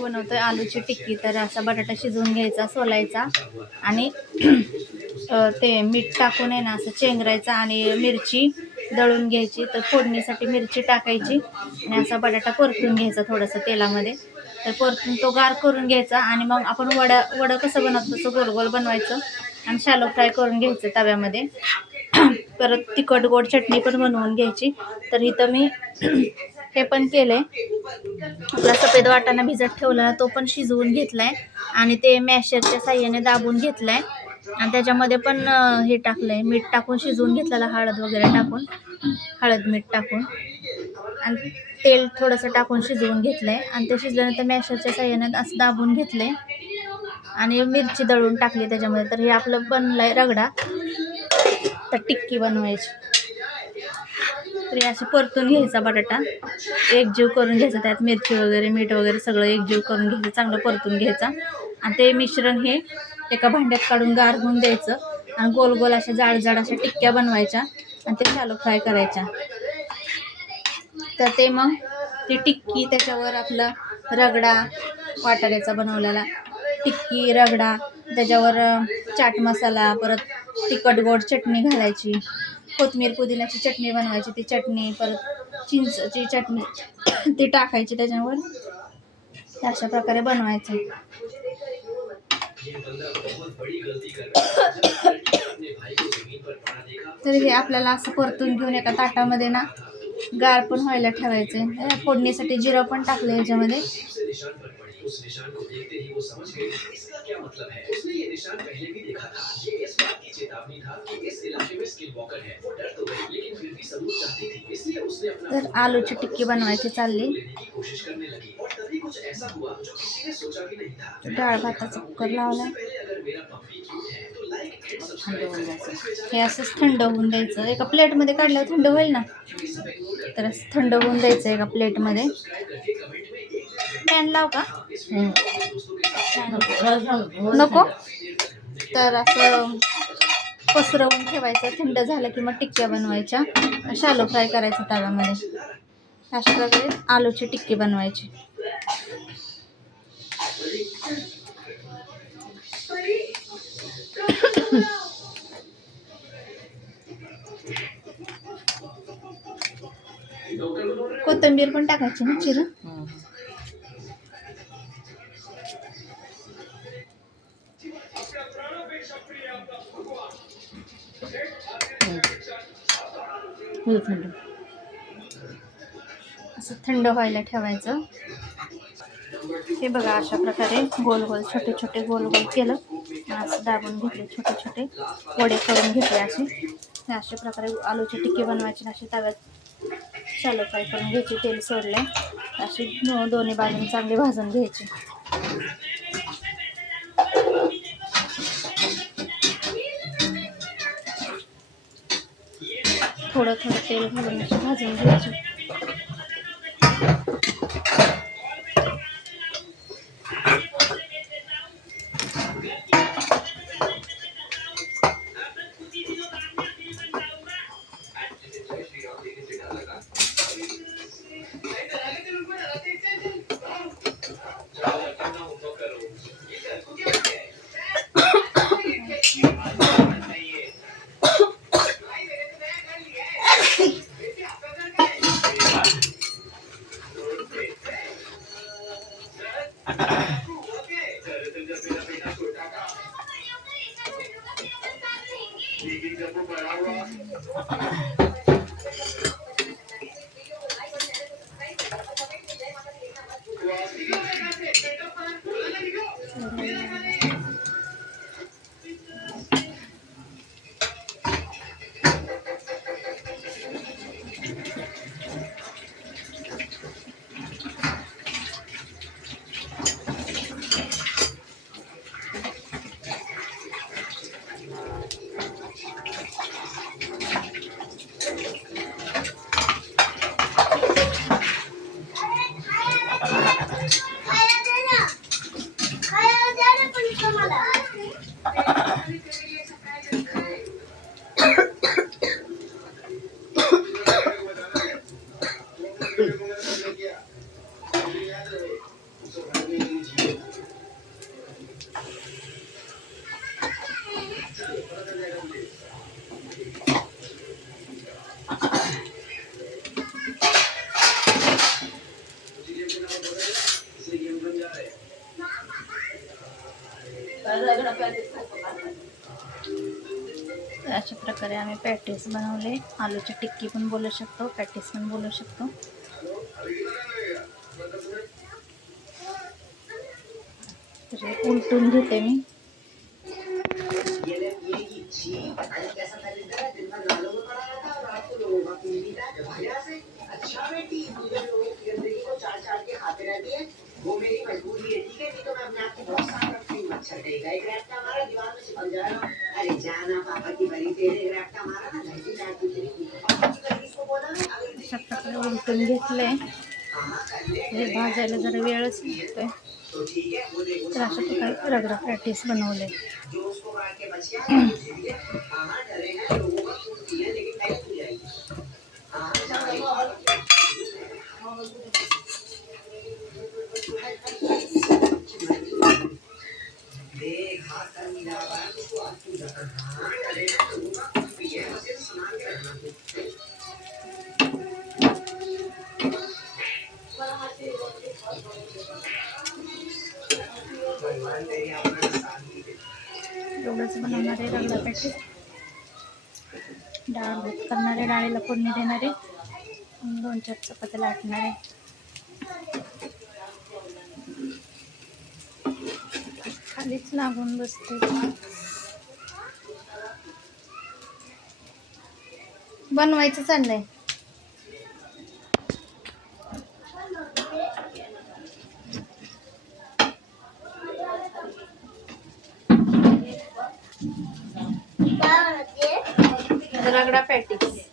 बनवतोय आलूची टिक्की. तर असा बटाटा शिजवून घ्यायचा, सोलायचा आणि ते मीठ टाकून आहे ना असं चेंगरायचा आणि मिरची दळून घ्यायची. तर फोडणीसाठी मिरची टाकायची आणि असा बटाटा परतून घ्यायचा थोडंसं तेलामध्ये. तर परतून तो गार करून घ्यायचा आणि मग आपण वडं कसं बनवतो तसं गोल गोल बनवायचं आणि शॅलो फ्राय करून घ्यायचं तव्यामध्ये. परत तिखट गोड चटणी पण बनवून घ्यायची. तर इथं मी हे पण केलं आहे, आपला सफेद वाटाणा भिजत ठेवलेला तो पण शिजवून घेतला आहे आणि ते मॅशरच्या साह्याने दाबून घेतला आहे आणि त्याच्यामध्ये पण हे टाकलं आहे, मीठ टाकून शिजवून घेतलेलं, हळद वगैरे टाकून, हळद मीठ टाकून आणि तेल थोडंसं टाकून शिजवून घेतलं आहे आणि ते शिजल्यानंतर मॅशरच्या साह्याने असं दाबून घेतलं आहे आणि मिरची दळून टाकली त्याच्यामध्ये. तर हे आपलं बनलं आहे रगडा. तर टिक्की बनवायची. तर अशी परतून घ्यायचा बटाटा, एकजीव करून घ्यायचा, त्यात मिरची वगैरे मीठ वगैरे सगळं एकजीव करून घ्यायचं, चांगलं परतून घ्यायचा आणि ते मिश्रण हे एका भांड्यात काढून गार होऊन द्यायचं आणि गोल गोल अशा जाड जाड अशा टिक्क्या बनवायच्या आणि ते शॅलो फ्राय करायच्या. तर ते मग ती टिक्की त्याच्यावर आपला रगडा वाटाण्याचा बनवलेला टिक्की रगडा, त्याच्यावर चाट मसाला, परत तिखट गोड चटणी घालायची, कोथिंबीर पुदिन्याची चटणी बनवायची, ती चटणी, परत चिंचची चटणी ती टाकायची त्याच्यावर. अशा प्रकारे बनवायचं. तर हे आपल्याला असं परतून घेऊन एका ताटामध्ये ना गार पण व्हायला ठेवायचं. फोडणीसाठी जिरं पण टाकलं याच्यामध्ये. तर आलूची टिक्की बनवायची चालली. डाळ भाताचा कुकर लावला, हे असंच थंड होऊन द्यायचं. एका प्लेटमध्ये काढल्यावर थंड होईल ना, तर असं थंड होऊन द्यायचं एका प्लेटमध्ये. फॅन लाव का नको, तर असं पसरवून ठेवायचं. थंड झालं की मग टिक्क्या बनवायच्या, शॅलो फ्राय करायचं तव्यामध्ये. अशा प्रकारे आलूची टिक्की बनवायची. कोथिंबीर पण टाकायची ना चिरून. असं थंड व्हायला ठेवायचं. हे बघा अशा प्रकारे गोल गोल छोटे छोटे गोल गोल केलं, असं दाबून घेतले, छोटे छोटे वडे करून घेतले असे. अशा प्रकारे आलूची टिक्की बनवायची. अशी तव्यात शॅलो फ्राय करून घ्यायची, तेल सोडले, अशी दोन्ही बाजून चांगली भाजून घ्यायची. थोडं थोडं तेल घालून अशी भाजून घ्यायची. अशा प्रकारे आम्ही पॅटीस बनवले. आलूची टिक्की पण बोलू शकतो, पॅटीस पण बोलू शकतो. तर हे उलटून घेते मी. वो मेरी मजबूरी है, ठीक है? नहीं तो मैं अपने आप को बहुत साफ रखती हूँ। मच्छर कहेगा एक रैप्टा मारा दीवार में चिपक जाएगा। अरे जाना पापा की बड़ी तेरे एक रैप्टा मारा ना घर की चार दूसरी पापा की बड़ी इसको बोला ना अगर अशा प्रकारे उलटून घेतले. हे भाजायला जरा वेळच लागतोय. तो ठीक है वो देखो तर अशा प्रकारे रगडा पॅटीस बनवले. जो उसको काट के बच गया वो ठीक है। हाँ डरे हैं लोगों का कुछ है लेकिन पहले तू जाएगी। हाँ देख हाथ कर मिला हुआ है तो आज तू जाकर हाँ डरे हैं लोगों का कुछ भी है बस ये सुना के रखना तू। एवढंच बनवणारे रगडा पॅटीस. डाळ भात करणारे, डाळीला फोडणी देणारे, 2-4 चपात्या लाटणारे. खालीच लागून बसते. बनवायचं चाललंय. रगडा पॅटीस.